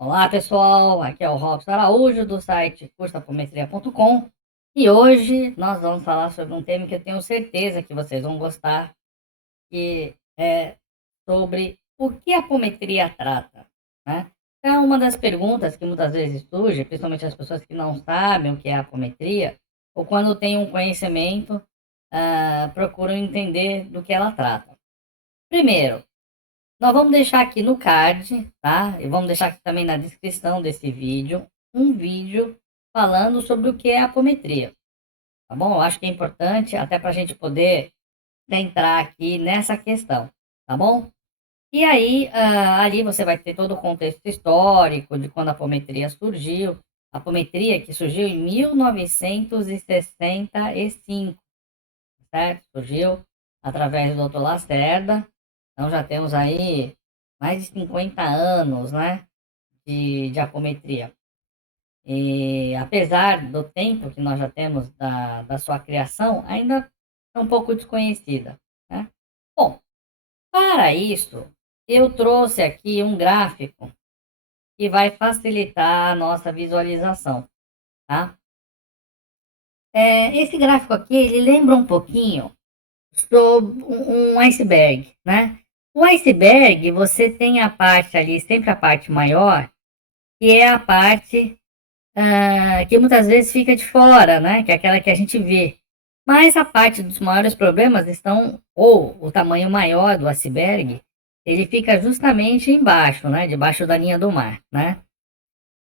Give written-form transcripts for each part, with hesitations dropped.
Olá pessoal, aqui é o Robson Araújo do site cursapometria.com e hoje nós vamos falar sobre um tema que eu tenho certeza que vocês vão gostar, que é sobre o que a apometria trata, né? É uma das perguntas que muitas vezes surge, principalmente as pessoas que não sabem o que é a apometria, ou quando têm um conhecimento, procuram entender do que ela trata. Primeiro, nós vamos deixar aqui no card, tá? E vamos deixar aqui também na descrição desse vídeo, um vídeo falando sobre o que é apometria, tá bom? Eu acho que é importante até para a gente poder entrar aqui nessa questão, tá bom? E aí, ali você vai ter todo o contexto histórico de quando a apometria surgiu. A apometria que surgiu em 1965, certo? Surgiu através do Dr. Lacerda. Então já temos aí mais de 50 anos, né, de apometria. E apesar do tempo que nós já temos da sua criação, ainda é um pouco desconhecida, né? Bom, para isso, eu trouxe aqui um gráfico que vai facilitar a nossa visualização, tá? Esse gráfico aqui, ele lembra um pouquinho sobre um iceberg, né? O iceberg, você tem a parte ali, sempre a parte maior, que é a parte que muitas vezes fica de fora, né? Que é aquela que a gente vê. Mas a parte dos maiores problemas estão, ou o tamanho maior do iceberg, ele fica justamente embaixo, né? Debaixo da linha do mar, né?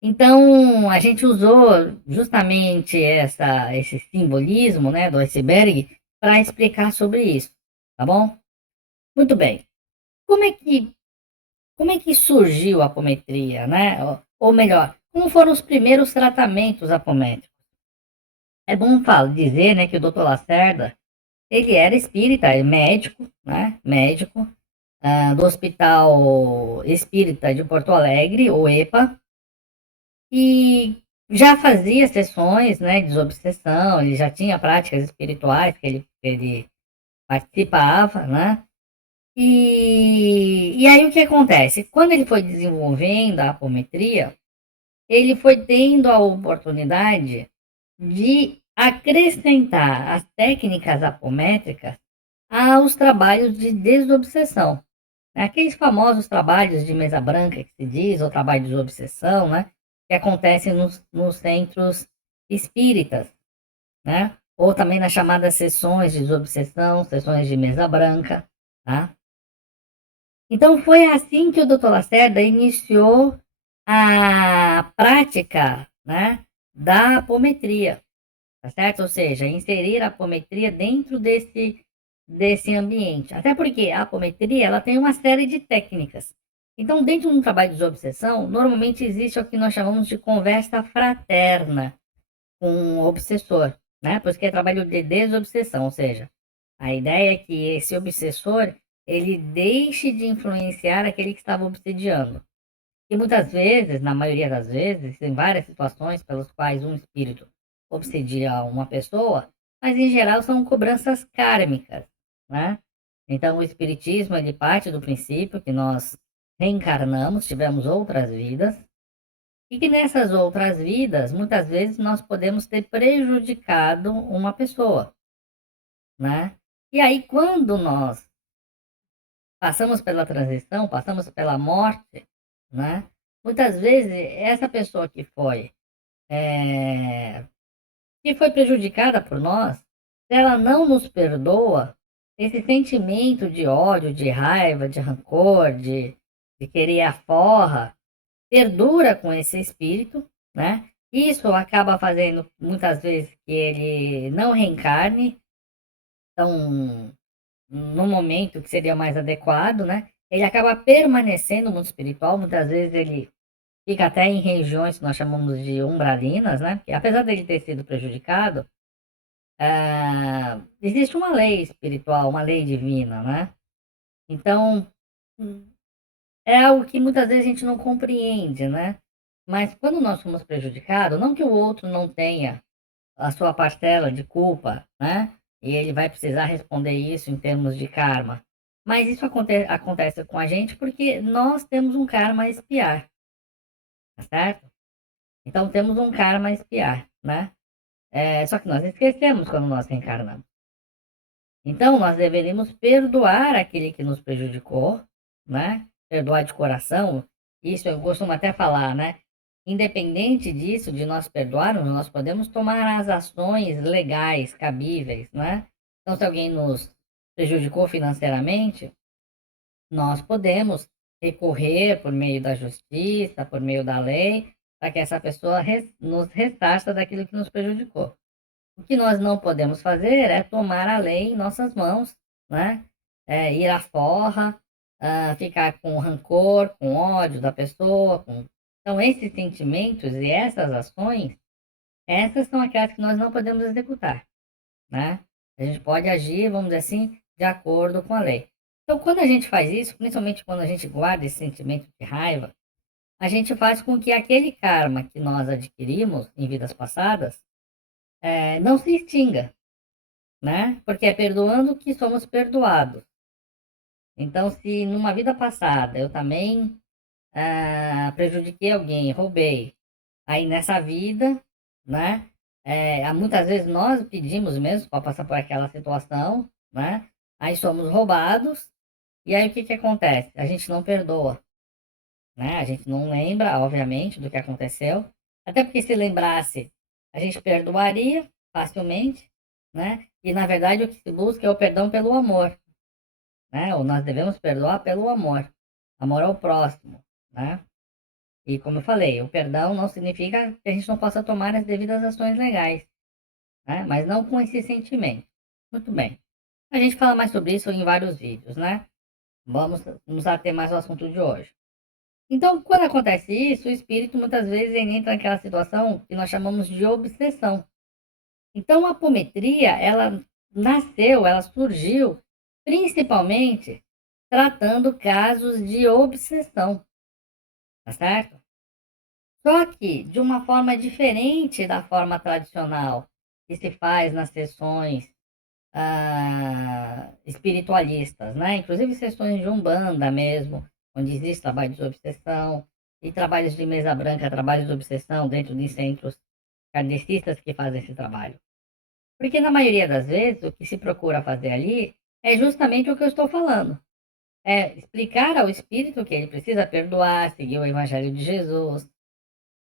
Então, a gente usou justamente esse simbolismo, né, do iceberg para explicar sobre isso, tá bom? Muito bem. Como é que, como é que surgiu a apometria, né? Ou melhor, como foram os primeiros tratamentos apométricos? É bom dizer, né, que o Dr. Lacerda, ele era espírita, é médico, né, médico, do Hospital Espírita de Porto Alegre, o EPA, e já fazia sessões, né, de desobsessão, ele já tinha práticas espirituais que ele participava, né? E aí o que acontece? Quando ele foi desenvolvendo a apometria, ele foi tendo a oportunidade de acrescentar as técnicas apométricas aos trabalhos de desobsessão. Aqueles famosos trabalhos de mesa branca que se diz, ou trabalho de desobsessão, né? Que acontecem nos centros espíritas, né? Ou também nas chamadas sessões de desobsessão, sessões de mesa branca, tá? Então foi assim que o Dr. Lacerda iniciou a prática, né, da apometria, tá certo? Ou seja, inserir a apometria dentro desse ambiente. Até porque a apometria, ela tem uma série de técnicas. Então, dentro de um trabalho de desobsessão, normalmente existe o que nós chamamos de conversa fraterna com o obsessor, né? Porque é trabalho de desobsessão, ou seja, a ideia é que esse obsessor, ele deixe de influenciar aquele que estava obsediando. E muitas vezes, na maioria das vezes, tem várias situações pelas quais um espírito obsedia uma pessoa, mas em geral são cobranças kármicas, né? Então o espiritismo ele parte do princípio que nós reencarnamos, tivemos outras vidas, e que nessas outras vidas, muitas vezes nós podemos ter prejudicado uma pessoa, né? E aí quando nós passamos pela transição, passamos pela morte, né? Muitas vezes essa pessoa que foi prejudicada por nós, se ela não nos perdoa, esse sentimento de ódio, de raiva, de rancor, de querer a forra, perdura com esse espírito, né? Isso acaba fazendo muitas vezes que ele não reencarne, então no momento que seria mais adequado, né? Ele acaba permanecendo no mundo espiritual, muitas vezes ele fica até em regiões que nós chamamos de umbralinas, né? Que apesar dele ter sido prejudicado, existe uma lei espiritual, uma lei divina, né? Então, é algo que muitas vezes a gente não compreende, né? Mas quando nós somos prejudicados, não que o outro não tenha a sua parcela de culpa, né? E ele vai precisar responder isso em termos de karma. Mas isso acontece com a gente porque nós temos um karma a expiar. tá certo? Então temos um karma a expiar, né? Só que nós esquecemos quando nós reencarnamos. Então nós deveríamos perdoar aquele que nos prejudicou, né? Perdoar de coração. Isso eu costumo até falar, né? Independente disso, de nós perdoarmos, nós podemos tomar as ações legais, cabíveis, né? Então, se alguém nos prejudicou financeiramente, nós podemos recorrer por meio da justiça, por meio da lei, para que essa pessoa nos ressarça daquilo que nos prejudicou. O que nós não podemos fazer é tomar a lei em nossas mãos, né? Ir à forra, ficar com rancor, com ódio da pessoa. Então, esses sentimentos e essas ações, essas são aquelas que nós não podemos executar, né? A gente pode agir, vamos dizer assim, de acordo com a lei. Então, quando a gente faz isso, principalmente quando a gente guarda esse sentimento de raiva, a gente faz com que aquele karma que nós adquirimos em vidas passadas não se extinga, né? Porque é perdoando que somos perdoados. Então, se numa vida passada eu também prejudiquei alguém, roubei, aí nessa vida, né? Muitas vezes nós pedimos mesmo para passar por aquela situação, né? Aí somos roubados, e aí o que que acontece? A gente não perdoa, né? A gente não lembra, obviamente, do que aconteceu, até porque se lembrasse, a gente perdoaria facilmente, né? E na verdade o que se busca é o perdão pelo amor, né? Ou nós devemos perdoar pelo amor, amor ao próximo, né? E como eu falei, o perdão não significa que a gente não possa tomar as devidas ações legais, né? Mas não com esse sentimento. Muito bem. A gente fala mais sobre isso em vários vídeos, né? Vamos nos ater mais ao assunto de hoje. Então, quando acontece isso, o espírito muitas vezes ele entra naquela situação que nós chamamos de obsessão. Então, a apometria, ela nasceu, ela surgiu principalmente tratando casos de obsessão, tá certo? Só que de uma forma diferente da forma tradicional que se faz nas sessões espiritualistas, né? Inclusive sessões de Umbanda mesmo, onde existe trabalho de obsessão, e trabalhos de mesa branca, trabalhos de obsessão dentro de centros kardecistas que fazem esse trabalho. Porque na maioria das vezes o que se procura fazer ali é justamente o que eu estou falando. É explicar ao espírito que ele precisa perdoar, seguir o evangelho de Jesus.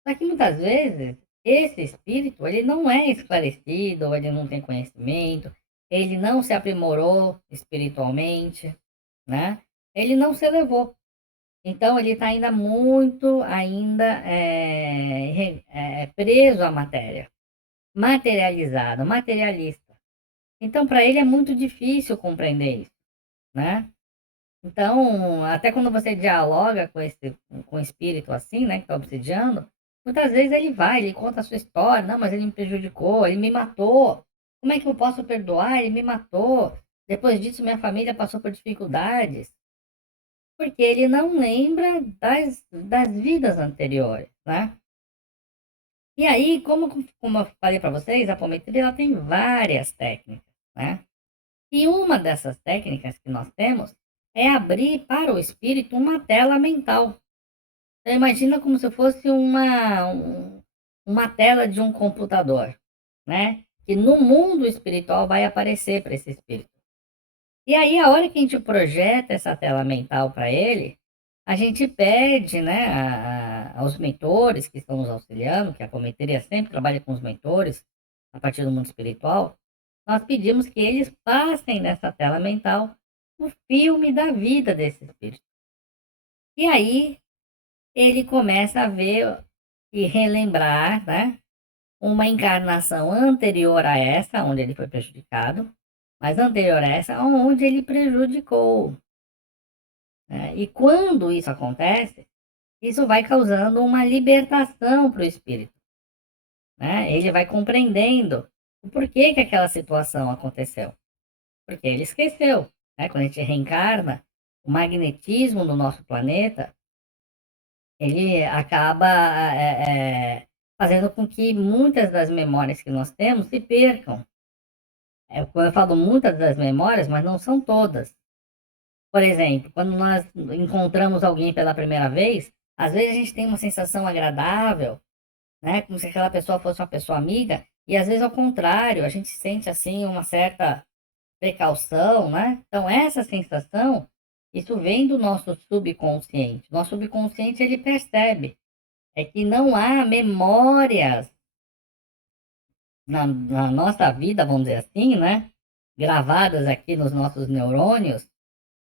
Só que muitas vezes esse espírito, ele não é esclarecido, ou ele não tem conhecimento, ele não se aprimorou espiritualmente, né? Ele não se elevou. Então ele está ainda muito preso à matéria, materializado, materialista. Então para ele é muito difícil compreender isso, né? Então, até quando você dialoga com o espírito assim, né, que está obsidiando, muitas vezes ele conta a sua história, não, mas ele me prejudicou, ele me matou. Como é que eu posso perdoar? Ele me matou. Depois disso, minha família passou por dificuldades. Porque ele não lembra das vidas anteriores, né? E aí, como eu falei para vocês, a apometria ela tem várias técnicas, né? E uma dessas técnicas que nós temos é abrir para o espírito uma tela mental. Então, imagina como se fosse uma tela de um computador, né? Que no mundo espiritual vai aparecer para esse espírito. E aí, a hora que a gente projeta essa tela mental para ele, a gente pede, né, aos mentores que estão nos auxiliando, que a cometeria sempre trabalha com os mentores, a partir do mundo espiritual, nós pedimos que eles passem nessa tela mental o filme da vida desse espírito. E aí ele começa a ver e relembrar, né, uma encarnação anterior a essa, onde ele foi prejudicado, mas anterior a essa, onde ele prejudicou, né? E quando isso acontece, isso vai causando uma libertação para o espírito, né? Ele vai compreendendo o porquê que aquela situação aconteceu. Porque ele esqueceu, né? Quando a gente reencarna, o magnetismo do nosso planeta, ele acaba fazendo com que muitas das memórias que nós temos se percam. Quando eu falo muitas das memórias, mas não são todas. Por exemplo, quando nós encontramos alguém pela primeira vez, Às vezes a gente tem uma sensação agradável, né? Como se aquela pessoa fosse uma pessoa amiga, e às vezes ao contrário, a gente sente assim uma certa precaução, né? Então essa sensação, isso vem do nosso subconsciente. Nosso subconsciente ele percebe que não há memórias na nossa vida, vamos dizer assim, né? Gravadas aqui nos nossos neurônios,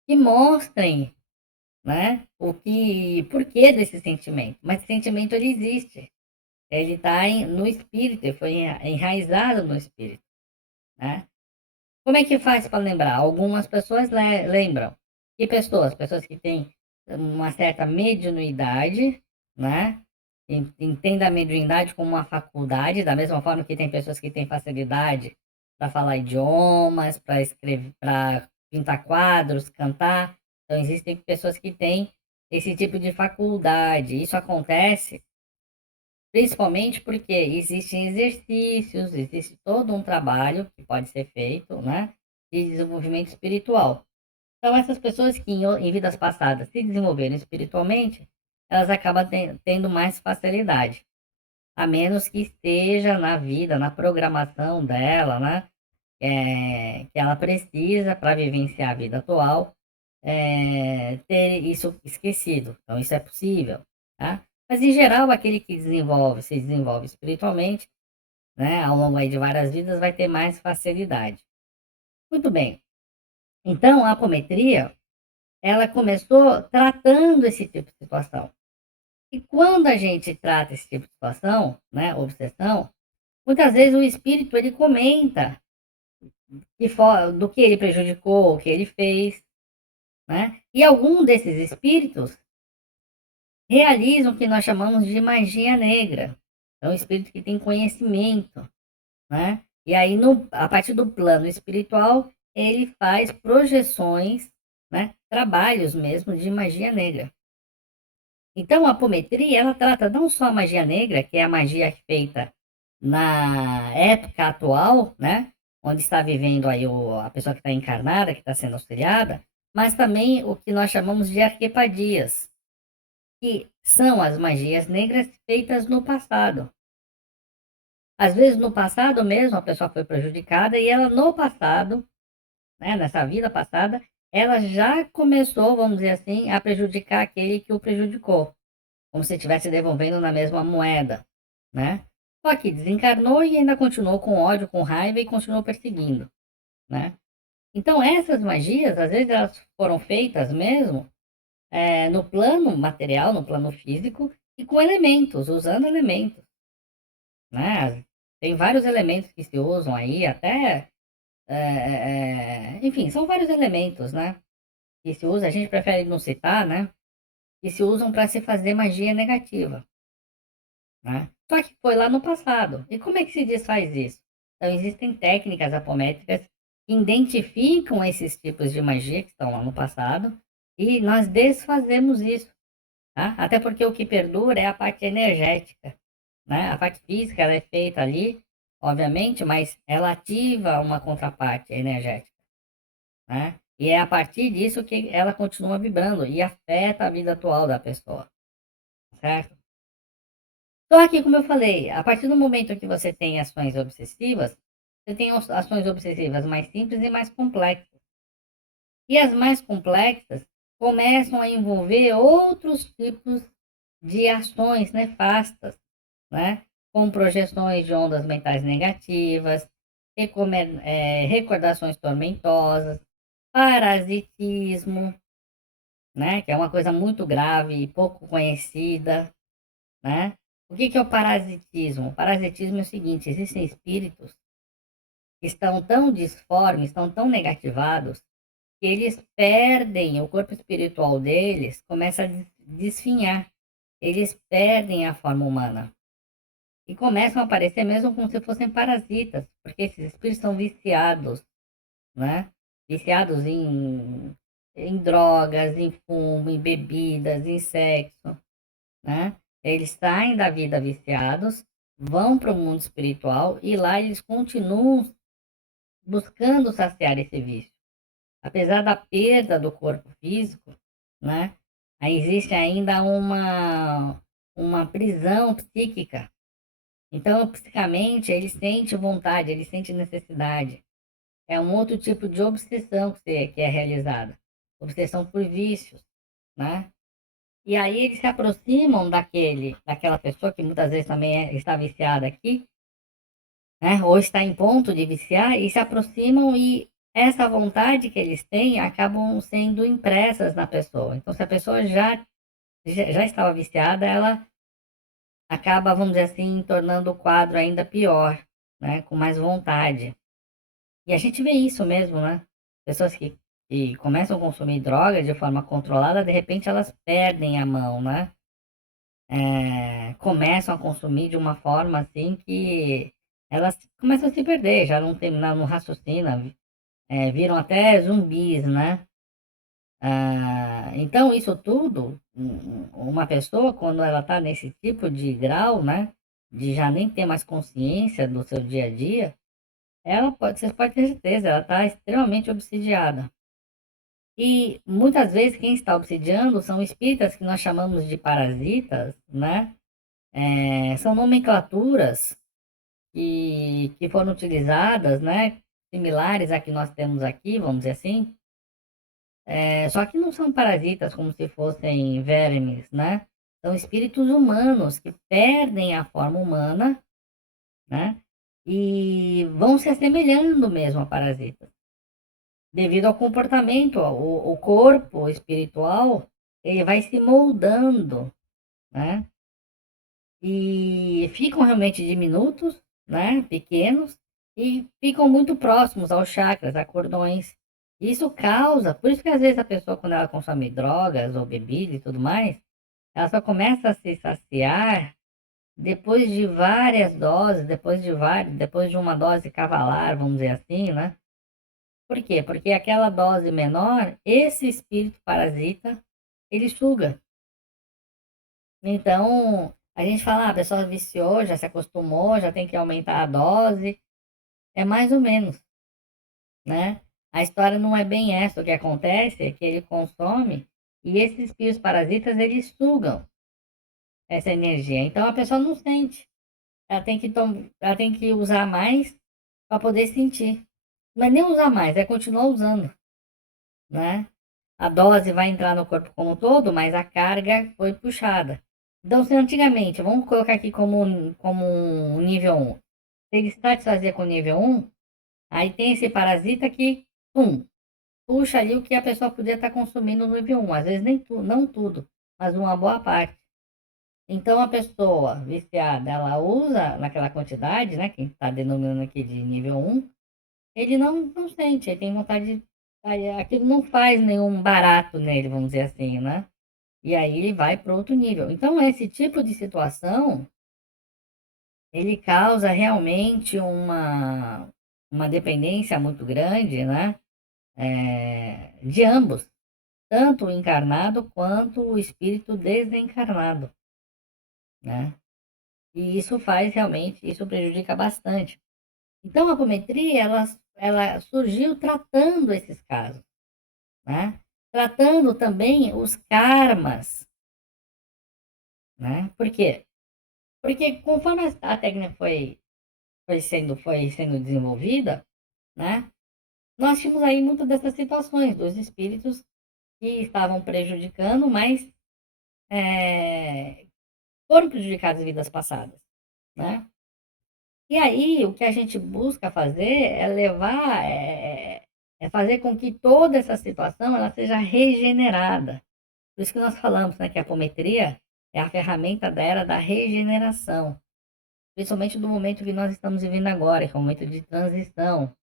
que mostrem, né? O que, porquê desse sentimento. Mas esse sentimento ele existe. Ele está no espírito, ele foi enraizado no espírito, né? Como é que faz para lembrar? Algumas pessoas lembram. Que pessoas? Pessoas que têm uma certa mediunidade, né? Entenda a mediunidade como uma faculdade, da mesma forma que tem pessoas que têm facilidade para falar idiomas, para escrever, para pintar quadros, cantar. Então, existem pessoas que têm esse tipo de faculdade. Isso acontece principalmente porque existem exercícios, existe todo um trabalho que pode ser feito, né, de desenvolvimento espiritual. Então, essas pessoas que em vidas passadas se desenvolveram espiritualmente, elas acabam tendo mais facilidade, a menos que esteja na vida, na programação dela, né, que ela precisa para vivenciar a vida atual, ter isso esquecido. Então, isso é possível, tá? Mas, em geral, aquele que se desenvolve espiritualmente, né, ao longo aí de várias vidas, vai ter mais facilidade. Muito bem. Então, a apometria, ela começou tratando esse tipo de situação. E quando a gente trata esse tipo de situação, né, obsessão, muitas vezes o espírito ele comenta do que ele prejudicou, o que ele fez, né? E algum desses espíritos realizam o que nós chamamos de magia negra. É um espírito que tem conhecimento, né? E aí, a partir do plano espiritual, ele faz projeções, né? Trabalhos mesmo de magia negra. Então, a apometria, ela trata não só a magia negra, que é a magia feita na época atual, né? Onde está vivendo aí a pessoa que está encarnada, que está sendo auxiliada, mas também o que nós chamamos de arquepadias, que são as magias negras feitas no passado. Às vezes, no passado mesmo, a pessoa foi prejudicada e ela, no passado, né, nessa vida passada, ela já começou, vamos dizer assim, a prejudicar aquele que o prejudicou, como se estivesse devolvendo na mesma moeda, né? Só que desencarnou e ainda continuou com ódio, com raiva e continuou perseguindo, né? Então, essas magias, às vezes, elas foram feitas mesmo no plano material, no plano físico, e com elementos, usando elementos, né? Tem vários elementos que se usam aí, até, enfim, são vários elementos, né? Que se usa, a gente prefere não citar, né? Que se usam para se fazer magia negativa, né? Só que foi lá no passado. E como é que se desfaz isso? Então, existem técnicas apométricas que identificam esses tipos de magia que estão lá no passado e nós desfazemos isso, tá? Até porque o que perdura é a parte energética, né? A parte física ela é feita ali, obviamente, mas ela ativa uma contraparte energética, né? E é a partir disso que ela continua vibrando e afeta a vida atual da pessoa, certo? Só que, como eu falei, a partir do momento que você tem ações obsessivas, você tem ações obsessivas mais simples e mais complexas. E as mais complexas começam a envolver outros tipos de ações nefastas, né? Com projeções de ondas mentais negativas, recordações tormentosas, parasitismo, né? Que é uma coisa muito grave e pouco conhecida, né? O que é o parasitismo? O parasitismo é o seguinte: existem espíritos que estão tão disformes, estão tão negativados, que eles perdem o corpo espiritual deles, começa a desfinhar. Eles perdem a forma humana e começam a aparecer mesmo como se fossem parasitas, porque esses espíritos são viciados, né? Viciados em drogas, em fumo, em bebidas, em sexo, né? Eles saem da vida viciados, vão para o mundo espiritual e lá eles continuam buscando saciar esse vício. Apesar da perda do corpo físico, né? Aí existe ainda uma prisão psíquica. Então, psicamente, ele sente vontade, ele sente necessidade. É um outro tipo de obsessão que é realizada. Obsessão por vícios, né? E aí eles se aproximam daquela pessoa que muitas vezes também está viciada aqui, né? Ou está em ponto de viciar, e se aproximam e essa vontade que eles têm acabam sendo impressas na pessoa. Então, se a pessoa já estava viciada, ela acaba, vamos dizer assim, tornando o quadro ainda pior, né? Com mais vontade. E a gente vê isso mesmo, né? Pessoas que começam a consumir drogas de forma controlada, de repente elas perdem a mão, né? Começam a consumir de uma forma assim que elas começam a se perder, já não tem, não raciocina, viram até zumbis, né? Então, isso tudo, uma pessoa, quando ela está nesse tipo de grau, né? De já nem ter mais consciência do seu dia a dia, você pode ter certeza, ela está extremamente obsidiada. E muitas vezes quem está obsidiando são espíritas que nós chamamos de parasitas, né? São nomenclaturas que foram utilizadas, né? Similares a que nós temos aqui, vamos dizer assim. Só que não são parasitas como se fossem vermes, né? São espíritos humanos que perdem a forma humana, né? E vão se assemelhando mesmo a parasitas. Devido ao comportamento, o corpo espiritual, ele vai se moldando, né? E ficam realmente diminutos, né? Pequenos, e ficam muito próximos aos chakras, a cordões. Isso causa, por isso que às vezes a pessoa, quando ela consome drogas ou bebida e tudo mais, ela só começa a se saciar depois de várias doses, depois de uma dose cavalar, vamos dizer assim, né? Por quê? Porque aquela dose menor, esse espírito parasita, ele suga. Então, a gente fala, a pessoa viciou, já se acostumou, já tem que aumentar a dose. É mais ou menos, né? A história não é bem essa. O que acontece é que ele consome e esses espíritos parasitas, eles sugam essa energia. Então, a pessoa não sente. Ela tem que usar mais para poder sentir. Mas nem usar mais, é continuar usando, né? A dose vai entrar no corpo como um todo, mas a carga foi puxada. Então, se antigamente, vamos colocar aqui como um nível um, se ele satisfazer com o nível um, aí tem esse parasita que, puxa ali o que a pessoa podia estar consumindo no nível um. Às vezes nem não tudo, mas uma boa parte. Então, a pessoa viciada, ela usa naquela quantidade, né, que está denominando aqui de nível um, ele não sente, ele tem vontade de. Aquilo não faz nenhum barato nele, vamos dizer assim, né? E aí ele vai para outro nível. Então, esse tipo de situação, ele causa realmente uma dependência muito grande, né? De ambos, tanto o encarnado quanto o espírito desencarnado, né? E isso faz realmente, isso prejudica bastante. Então, a apometria, ela surgiu tratando esses casos, né? Tratando também os karmas, né? Por quê? Porque conforme a técnica foi sendo desenvolvida, né? Nós tínhamos aí muitas dessas situações dos espíritos que estavam prejudicando, mas foram prejudicados em vidas passadas, né? E aí o que a gente busca fazer é fazer com que toda essa situação ela seja regenerada. Por isso que nós falamos, né, que a apometria é a ferramenta da era da regeneração, principalmente do momento que nós estamos vivendo agora, que é o momento de transição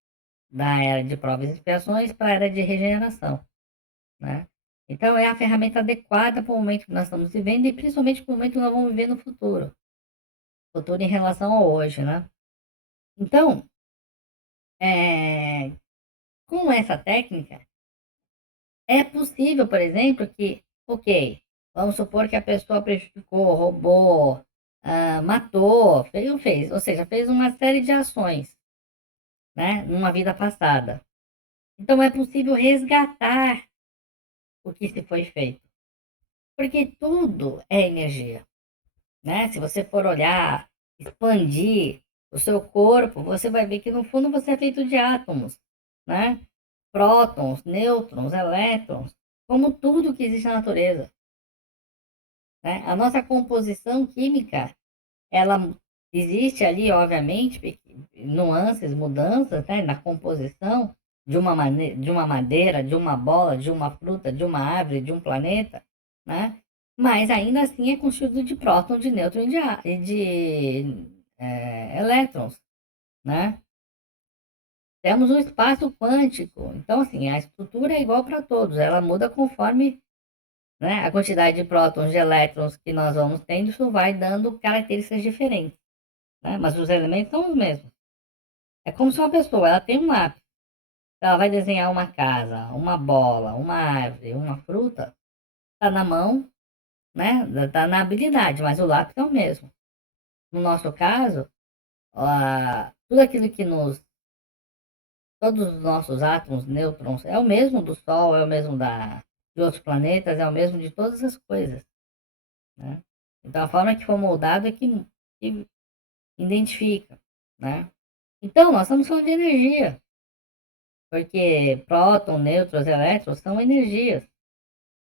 da era de provas e expiações para a era de regeneração, né? Então, é a ferramenta adequada para o momento que nós estamos vivendo e principalmente para o momento que nós vamos viver no futuro. Futuro em relação ao hoje, né? Então, é, com essa técnica, é possível, por exemplo, que, ok, vamos supor que a pessoa prejudicou, roubou, matou, fez, ou seja, fez uma série de ações, né, numa vida passada. Então, é possível resgatar o que se foi feito. Porque tudo é energia, né? Se você for olhar, expandir o seu corpo, você vai ver que no fundo você é feito de átomos, né? Prótons, nêutrons, elétrons, como tudo que existe na natureza, né? A nossa composição química, ela existe ali, obviamente, nuances, mudanças, né, na composição de uma madeira, de uma bola, de uma fruta, de uma árvore, de um planeta, né? Mas ainda assim é constituído de prótons, de nêutrons e de elétrons, né? Temos um espaço quântico. Então, assim, a estrutura é igual para todos, ela muda conforme, né, a quantidade de prótons, de elétrons que nós vamos tendo, isso vai dando características diferentes, né? Mas os elementos são os mesmos. É como se uma pessoa, ela tem um lápis, ela vai desenhar uma casa, uma bola, uma árvore, uma fruta, tá na mão, né? Tá na habilidade, mas o lápis é o mesmo. No nosso caso, tudo aquilo que nos, todos os nossos átomos, nêutrons, é o mesmo do Sol, é o mesmo de outros planetas, é o mesmo de todas as coisas, né? Então a forma que for moldado é que identifica, né? Então nós estamos falando de energia, porque próton, nêutrons, elétrons são energias.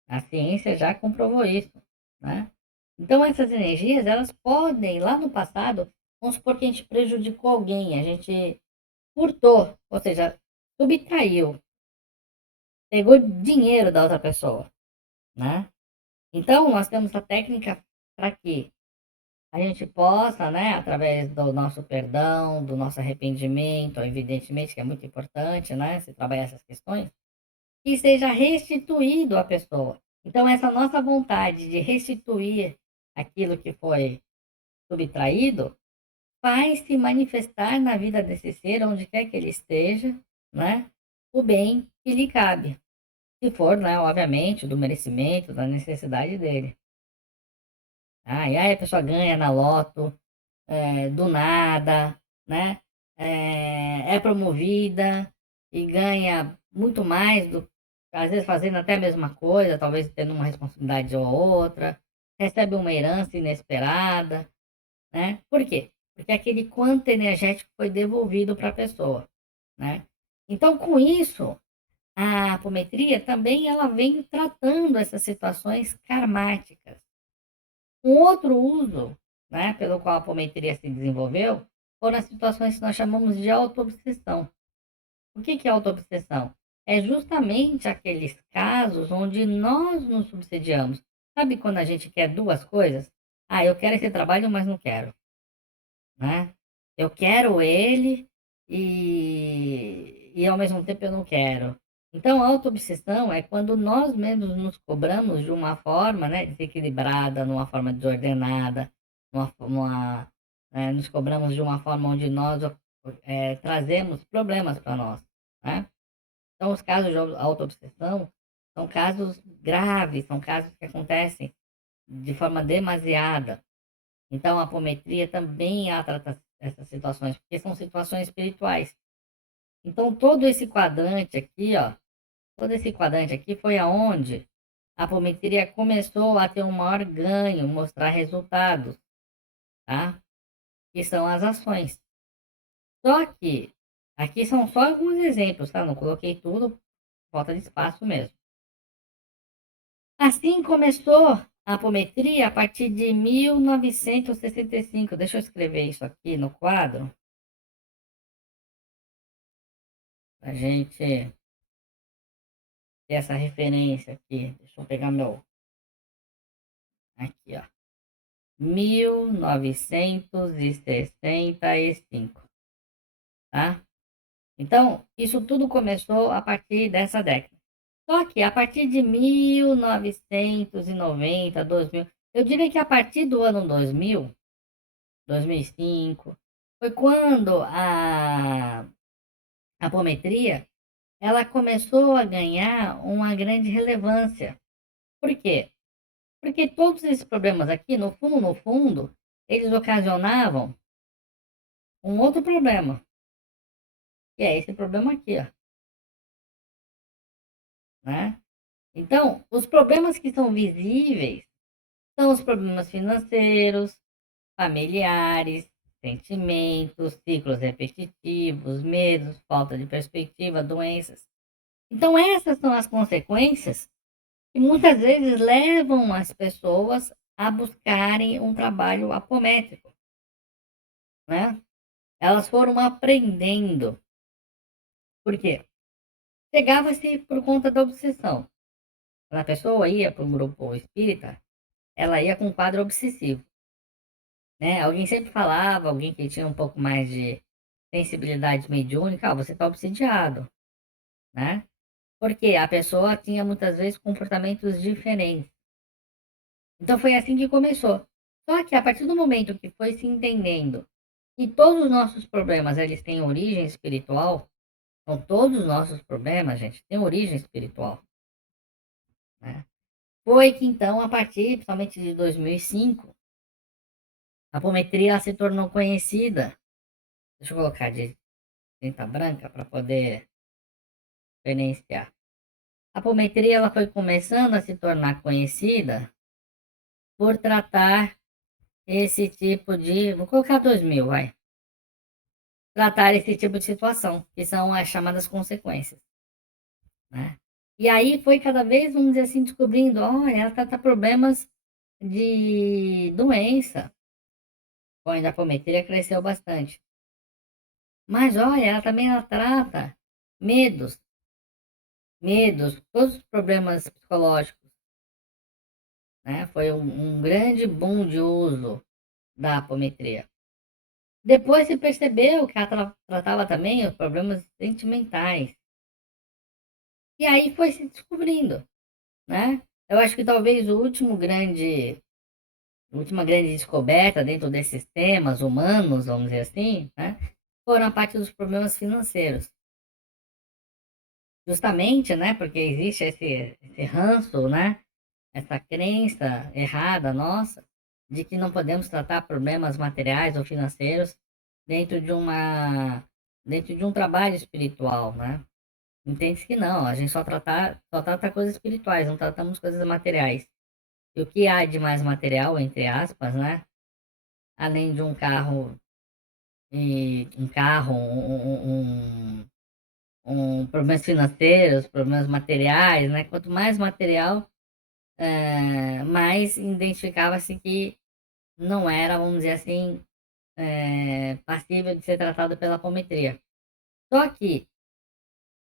A ciência já comprovou isso, né? Então essas energias, elas podem, lá no passado, vamos supor que a gente prejudicou alguém, a gente furtou, ou seja, subtraiu, pegou dinheiro da outra pessoa, né? Então nós temos a técnica para que a gente possa, né, através do nosso perdão, do nosso arrependimento, evidentemente que é muito importante, né, se trabalhar essas questões, que seja restituído à pessoa. Então, essa nossa vontade de restituir aquilo que foi subtraído faz se manifestar na vida desse ser, onde quer que ele esteja, né, o bem que lhe cabe. Se for, né, obviamente, do merecimento, da necessidade dele. E aí a pessoa ganha na loto, do nada, né? É promovida e ganha muito mais às vezes fazendo até a mesma coisa, talvez tendo uma responsabilidade ou outra, recebe uma herança inesperada, né? Por quê? Porque aquele quanto energético foi devolvido para a pessoa, né? Então, com isso, a apometria também ela vem tratando essas situações karmáticas. Um outro uso, né, pelo qual a apometria se desenvolveu, foram as situações que nós chamamos de autoobsessão. O que é autoobsessão? É justamente aqueles casos onde nós nos subsidiamos. Sabe quando a gente quer duas coisas? Eu quero esse trabalho, mas não quero, né? Eu quero ele e ao mesmo tempo eu não quero. Então, a autoobsessão é quando nós mesmos nos cobramos de uma forma, né, desequilibrada, numa forma desordenada, nos cobramos de uma forma onde nós trazemos problemas para nós, né? Então, os casos de autoobsessão são casos graves, são casos que acontecem de forma demasiada. Então, a apometria também trata essas situações, porque são situações espirituais. Então, todo esse quadrante aqui, ó, todo esse quadrante aqui foi aonde a apometria começou a ter um maior ganho, mostrar resultados, tá? Que são as ações. Só que aqui são só alguns exemplos, tá? Não coloquei tudo, falta de espaço mesmo. Assim começou a apometria a partir de 1965. Deixa eu escrever isso aqui no quadro, a gente ter essa referência aqui. Deixa eu pegar meu. Aqui, ó. 1965, tá? Então, isso tudo começou a partir dessa década. Só que a partir de 1990, 2000, eu diria que a partir do ano 2000, 2005, foi quando a apometria ela começou a ganhar uma grande relevância. Por quê? Porque todos esses problemas aqui, no fundo, eles ocasionavam um outro problema, que é esse problema aqui, ó, né? Então, os problemas que são visíveis são os problemas financeiros, familiares, sentimentos, ciclos repetitivos, medos, falta de perspectiva, doenças. Então, essas são as consequências que muitas vezes levam as pessoas a buscarem um trabalho apométrico, né? Elas foram aprendendo. Por quê? Chegava-se por conta da obsessão. Quando a pessoa ia para um grupo espírita, ela ia com um quadro obsessivo, né? Alguém sempre falava, alguém que tinha um pouco mais de sensibilidade mediúnica, você está obsidiado, né? Porque a pessoa tinha muitas vezes comportamentos diferentes. Então foi assim que começou. Só que a partir do momento que foi se entendendo que todos os nossos problemas eles têm origem espiritual, então todos os nossos problemas, gente, têm origem espiritual, né? Foi que então, a partir principalmente de 2005, a apometria se tornou conhecida. Deixa eu colocar de tinta branca para poder diferenciar. A apometria ela foi começando a se tornar conhecida por tratar esse tipo de, vou colocar 2000, vai. Tratar esse tipo de situação, que são as chamadas consequências, né? E aí foi cada vez, vamos dizer assim, descobrindo, olha, ela trata problemas de doença. Bom, ainda a apometria cresceu bastante. Mas olha, ela trata medos, todos os problemas psicológicos, né? Foi um grande boom de uso da apometria. Depois se percebeu que ela tratava também os problemas sentimentais. E aí foi se descobrindo, né? Eu acho que talvez a última grande descoberta dentro desses temas humanos, vamos dizer assim, né? Foram a parte dos problemas financeiros. Justamente, né? Porque existe esse ranço, né? Essa crença errada nossa de que não podemos tratar problemas materiais ou financeiros dentro de uma dentro de um trabalho espiritual, né? Entende que não, a gente só trata coisas espirituais, não tratamos coisas materiais. E o que há de mais material, entre aspas, né? Além de um carro e um carro, problemas financeiros, problemas materiais, né? Quanto mais material, mais identificava-se que não era, vamos dizer assim, passível de ser tratado pela apometria. Só que,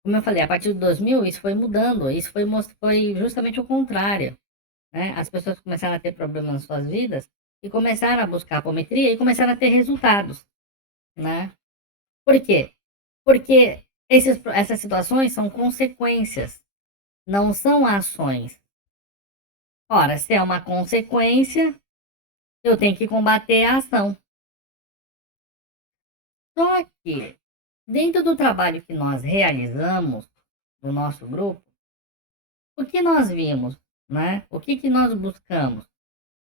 como eu falei, a partir de 2000 isso foi mudando, isso foi justamente o contrário, né? As pessoas começaram a ter problemas nas suas vidas e começaram a buscar apometria e começaram a ter resultados, né? Por quê? Porque essas situações são consequências, não são ações. Ora, se é uma consequência, eu tenho que combater a ação. Só que, dentro do trabalho que nós realizamos no nosso grupo, o que nós vimos, né? O que nós buscamos?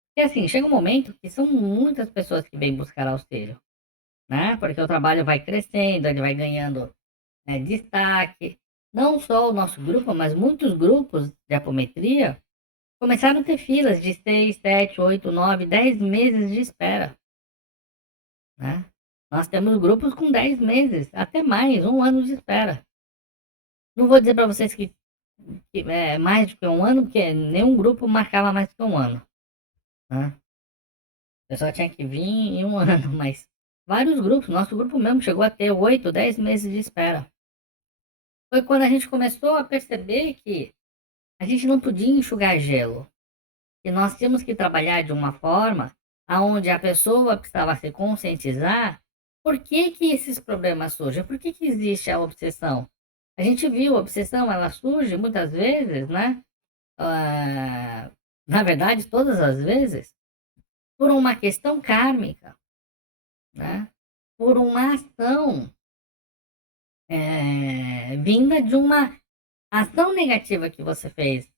Porque assim, chega um momento que são muitas pessoas que vêm buscar auxílio, né? Porque o trabalho vai crescendo, ele vai ganhando destaque. Não só o nosso grupo, mas muitos grupos de apometria começaram a ter filas de 6, 7, 8, 9, 10 meses de espera, né? Nós temos grupos com 10 meses, até mais, um ano de espera. Não vou dizer para vocês que é mais do que um ano, porque nenhum grupo marcava mais do que um ano, né? O pessoal tinha que vir em um ano, mas vários grupos, nosso grupo mesmo chegou a ter 8, 10 meses de espera. Foi quando a gente começou a perceber que a gente não podia enxugar gelo, que nós tínhamos que trabalhar de uma forma aonde a pessoa precisava se conscientizar por que que esses problemas surgem, por que que existe a obsessão. A gente viu a obsessão, ela surge muitas vezes, né? Na verdade, todas as vezes, por uma questão kármica, né? Por uma ação vinda de uma ação negativa que você fez,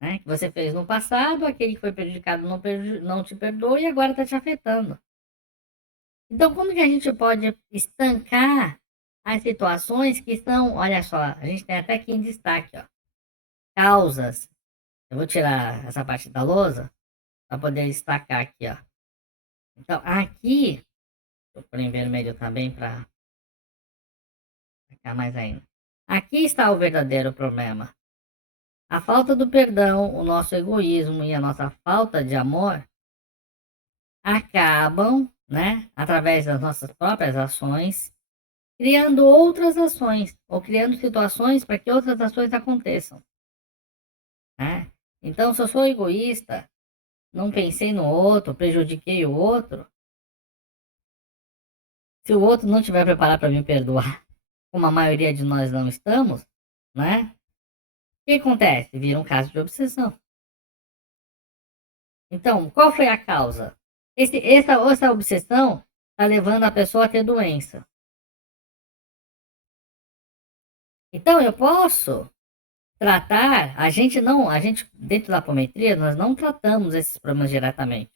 né? Que você fez no passado, aquele que foi prejudicado não te perdoa e agora está te afetando. Então, como que a gente pode estancar as situações que são, olha só, a gente tem até aqui em destaque, ó, causas. Eu vou tirar essa parte da lousa para poder destacar aqui, ó. Então, aqui, vou pôr em vermelho também para ficar mais ainda. Aqui está o verdadeiro problema. A falta do perdão, o nosso egoísmo e a nossa falta de amor acabam, né, através das nossas próprias ações, criando outras ações ou criando situações para que outras ações aconteçam, né? Então, se eu sou egoísta, não pensei no outro, prejudiquei o outro, se o outro não estiver preparado para me perdoar, como a maioria de nós não estamos, né? O que acontece? Vira um caso de obsessão. Então, qual foi a causa? Essa obsessão está levando a pessoa a ter doença. Então, eu posso tratar, a gente, dentro da apometria, nós não tratamos esses problemas diretamente.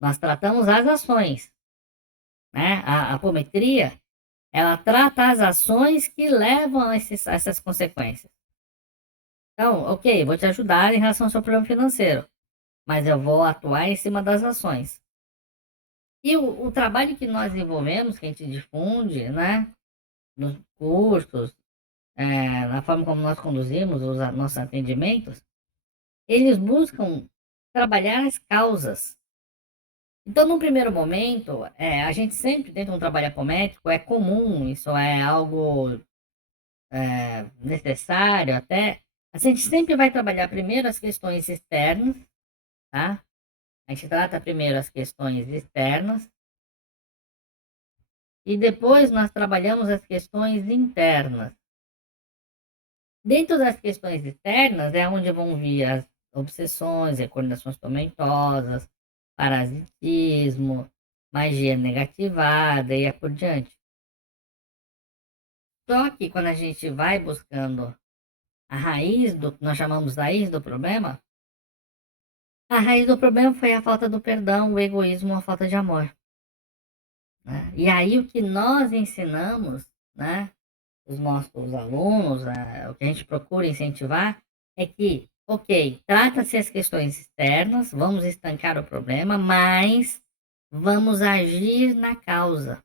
Nós tratamos as ações, né? A apometria, ela trata as ações que levam a essas consequências. Então, ok, vou te ajudar em relação ao seu problema financeiro, mas eu vou atuar em cima das ações. E o trabalho que nós desenvolvemos, que a gente difunde, né, nos cursos, na forma como nós conduzimos os nossos atendimentos, eles buscam trabalhar as causas. Então, num primeiro momento, a gente sempre, dentro de um trabalho apométrico, é comum, isso é algo necessário até, a gente sempre vai trabalhar primeiro as questões externas, tá? A gente trata primeiro as questões externas e depois nós trabalhamos as questões internas. Dentro das questões externas é onde vão vir as obsessões, recordações tormentosas, parasitismo, magia negativada e por diante. Só que quando a gente vai buscando a raiz do que nós chamamos raiz do problema, a raiz do problema foi a falta do perdão, o egoísmo, a falta de amor. Né? E aí o que nós ensinamos, né, os nossos alunos, o que a gente procura incentivar é que, ok, trata-se as questões externas, vamos estancar o problema, mas vamos agir na causa.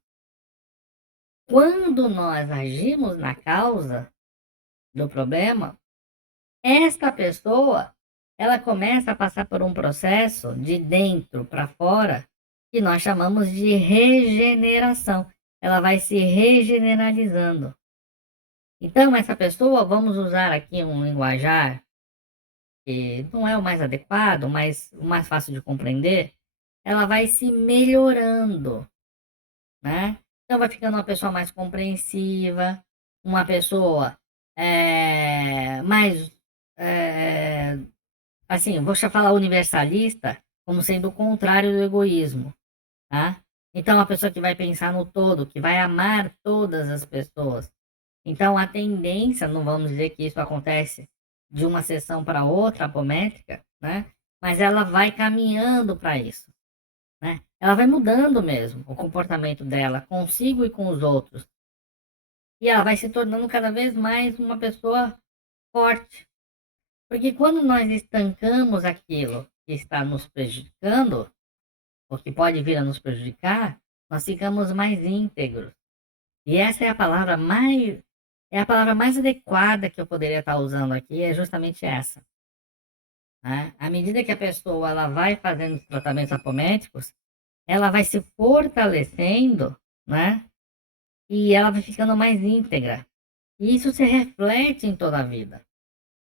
Quando nós agimos na causa do problema, esta pessoa, ela começa a passar por um processo de dentro para fora, que nós chamamos de regeneração. Ela vai se regeneralizando. Então, essa pessoa, vamos usar aqui um linguajar que não é o mais adequado, mas o mais fácil de compreender, ela vai se melhorando, né? Então, vai ficando uma pessoa mais compreensiva, uma pessoa mais, assim, vou falar universalista como sendo o contrário do egoísmo, tá? Então, a pessoa que vai pensar no todo, que vai amar todas as pessoas. Então, a tendência, não vamos dizer que isso acontece de uma sessão para outra apométrica, né? Mas ela vai caminhando para isso, né? Ela vai mudando mesmo o comportamento dela consigo e com os outros. E ela vai se tornando cada vez mais uma pessoa forte. Porque quando nós estancamos aquilo que está nos prejudicando, ou que pode vir a nos prejudicar, nós ficamos mais íntegros. E essa é a palavra mais adequada que eu poderia estar usando aqui, é justamente essa. Né? À medida que a pessoa ela vai fazendo os tratamentos apométricos, ela vai se fortalecendo, né? E ela vai ficando mais íntegra. E isso se reflete em toda a vida.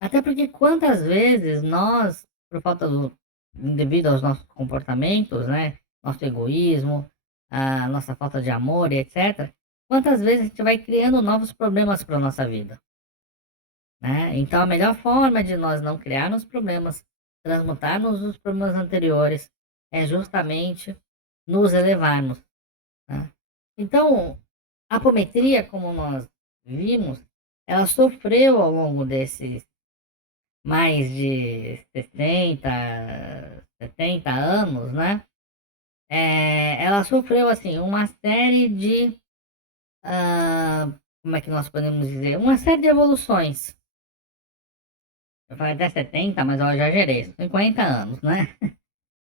Até porque quantas vezes nós, por falta do, devido aos nossos comportamentos, né? Nosso egoísmo, a nossa falta de amor e etc. Quantas vezes a gente vai criando novos problemas para a nossa vida, né? Então, a melhor forma de nós não criarmos problemas, transmutarmos os problemas anteriores, é justamente nos elevarmos, né? Então, a apometria, como nós vimos, ela sofreu ao longo desses mais de 60, 70 anos, né? Ela sofreu, assim, uma série de, como é que nós podemos dizer? Uma série de evoluções. Eu falei até 70, mas eu já gerei, 50 anos, né?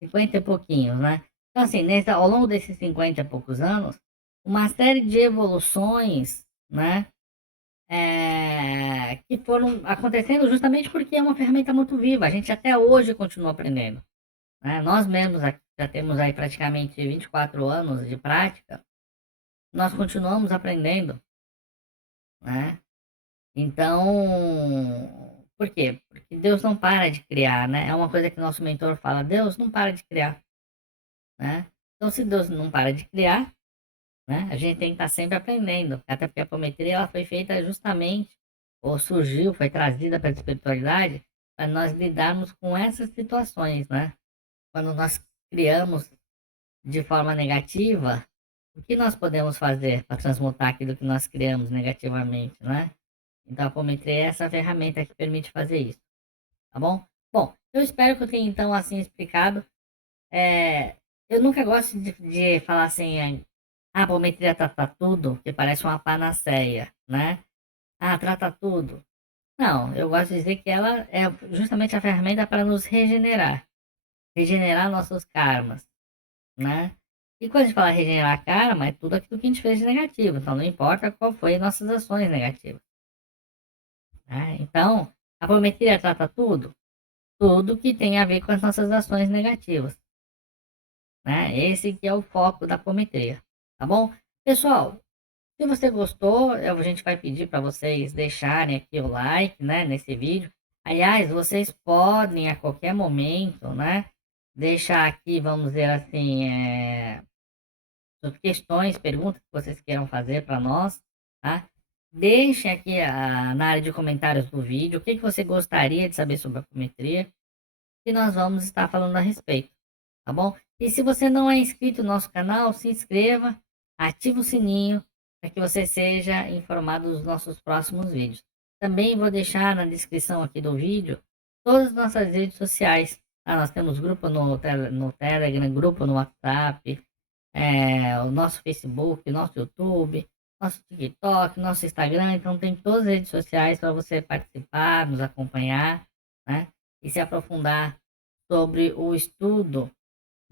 50 e pouquinhos, né? Então, assim, ao longo desses 50 e poucos anos, uma série de evoluções, né? Que foram acontecendo justamente porque é uma ferramenta muito viva. A gente até hoje continua aprendendo, né? Nós mesmos já temos aí praticamente 24 anos de prática, nós continuamos aprendendo, né? Então, por quê? Porque Deus não para de criar, né? É uma coisa que nosso mentor fala, Deus não para de criar, né? Então, se Deus não para de criar, né, a gente tem que estar sempre aprendendo, até porque a apometria ela foi feita justamente, ou surgiu, foi trazida para a espiritualidade, para nós lidarmos com essas situações, né? Quando nós criamos de forma negativa, o que nós podemos fazer para transmutar aquilo que nós criamos negativamente, né? Então, a apometria é essa ferramenta que permite fazer isso, tá bom? Bom, eu espero que eu tenha então assim explicado. É, eu nunca gosto de falar assim, a apometria trata tudo, que parece uma panaceia, né? Ah, trata tudo. Não, eu gosto de dizer que ela é justamente a ferramenta para nos regenerar, regenerar nossos karmas, né? E quando a gente fala regenerar karma, é tudo aquilo que a gente fez de negativo, então não importa qual foi as nossas ações negativas, né? Então, a apometria trata tudo, tudo que tem a ver com as nossas ações negativas, né? Esse que é o foco da apometria, tá bom? Pessoal, se você gostou, a gente vai pedir para vocês deixarem aqui o like, né, nesse vídeo. Aliás, vocês podem a qualquer momento, né, deixar aqui, vamos dizer assim, questões, perguntas que vocês queiram fazer para nós, tá? Deixem aqui na área de comentários do vídeo o que você gostaria de saber sobre a apometria, que nós vamos estar falando a respeito, tá bom? E se você não é inscrito no nosso canal, se inscreva, ative o sininho para que você seja informado dos nossos próximos vídeos. Também vou deixar na descrição aqui do vídeo todas as nossas redes sociais, tá? Nós temos grupo no Telegram, grupo no WhatsApp, o nosso Facebook, nosso YouTube, nosso TikTok, nosso Instagram, então tem todas as redes sociais para você participar, nos acompanhar, né? E se aprofundar sobre o estudo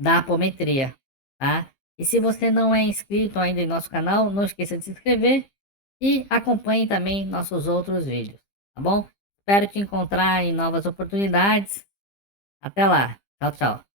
da apometria, tá? E se você não é inscrito ainda em nosso canal, não esqueça de se inscrever e acompanhe também nossos outros vídeos, tá bom? Espero te encontrar em novas oportunidades. Até lá. Tchau, tchau.